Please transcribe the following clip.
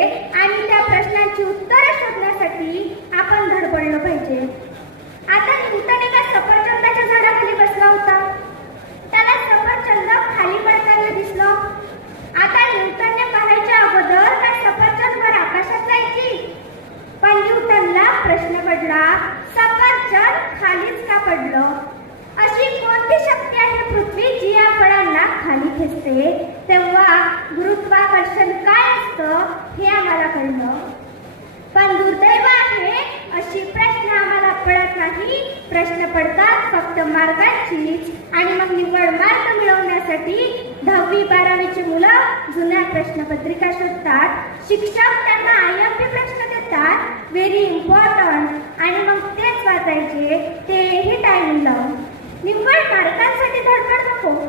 पाहिजे आणि त्या प्रश्नांची उत्तरं शोधण्यासाठी आपण धडपडलं पाहिजे. आता न्यूटन एका सफरचंदाच्या झाडाखाली बसला होता? त्याला सफरचंद खाली पडताना दिसलं. आता न्यूटनने पाहायच्या अगोदर त्या सफरचंद वर आकाशात जायची. पण न्यूटनला प्रश्न पडला सफरचंद खालीच का पडलं? अशी कोणती शक्ती आहे पृथ्वी जी या फळांना खाली खेचते? तेव्हा गुरुत्वाकर्षण हे आम्हाला कळलं. पण दुर्दैव आहे अशी प्रश्न आम्हाला पडत नाही. प्रश्न पडतात फक्त मार्गाची आणि मग निवड मार्ग मिळवण्यासाठी दहावी बारावीची मुलं जुन्या प्रश्नपत्रिका शोधतात. शिक्षक त्यांना आयएमपी प्रश्न देतात. व्हेरी इम्पॉर्टंट आणि मग तेच वाचायचे. तेही टाइम लावून निव्वळ मार्गांसाठी धडपड नको.